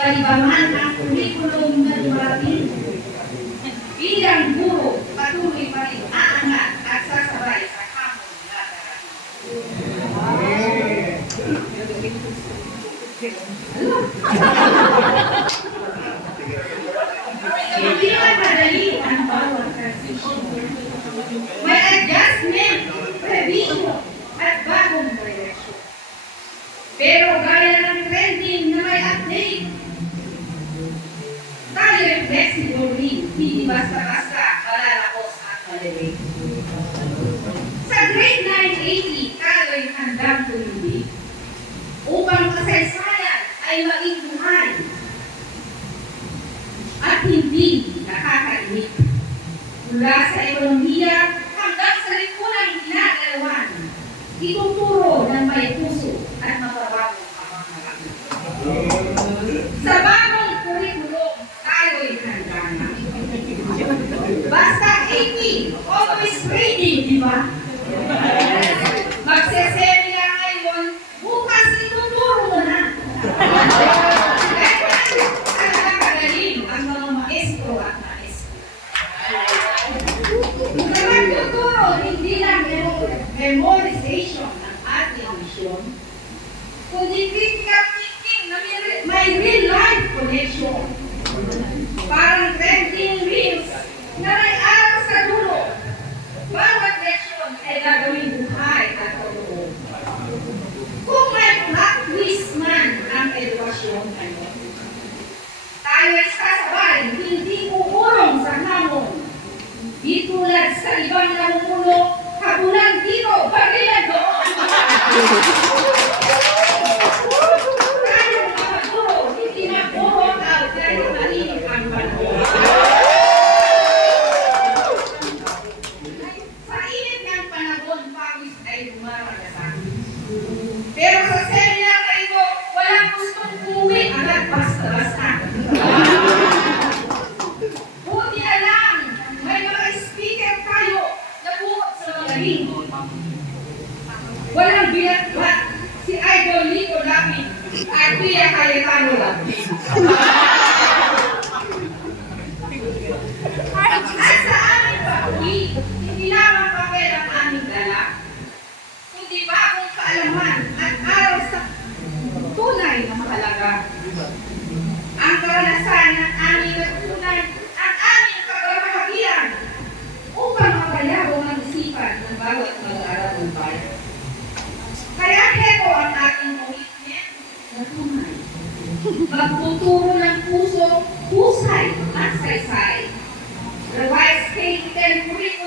palibangan ang kurikulum na dumarating. Bilang guro, patuloy pa rin aangat at sasabay sa hamon na hindi man madali ang bawat transition. May adjustment, revision, at bagong direksyon. Pero gaya ng trending na may update, tayo flexible rin, hindi basta-basta malalakos at malibig. Sa grade 980, tayo'y handang tumindi upang kasaysayan ay maging buhay at hindi nakakainip. Mula sa ekonomiya hanggang sa lipunang ginagalawan, ituturo ng may puso at mapabagong pamamahala. Sa bagong kurikulum, tayo'y handa na. Basta reading, always reading, di ba? Magseseminar ngayon, bukas ituturo mo na. Talagang magaling ang mga maestro at maestro. Sa magtuturo, hindi lang memorization ng ating misyon, kundi critical thinking na may real-life connection. Parang trending reels na may araw sa dulo. Bawat leksyon ay gagawin buhay at totoo. Kung may plot twist man ang edukasyon ngayon, tayo ay sasabay, hindi uurong sa hamon. Di tulad sa ibang namumuno, kabulan dito, barilan doon. Tayo mga guro, hindi magpuro out dahil maliit ang panahon. Sa init ng panahon, pawis ay lumaragasan. Pero sa seminar na ito, walang gustong umuwi agad basta-basta. Buti na lang, may mga speaker tayo na buhat sa mga lingkod. Walang binatbat si Idol Nico Lapid at Pia Cayetano Lapid. At sa aming pauwi, hindi lamang papel ang aming dala, kundi bagong kaalaman at araw sa tunay na mahalaga. Ang karanasan ng aming natutunan at aming kabahagian upang mapayabong ang isipan ng bawat mag-aaral ng bayan. Kaya heto ang ating commitment na tunay. Magtuturo ng puso, husay at saysay. Revised K-10 curriculum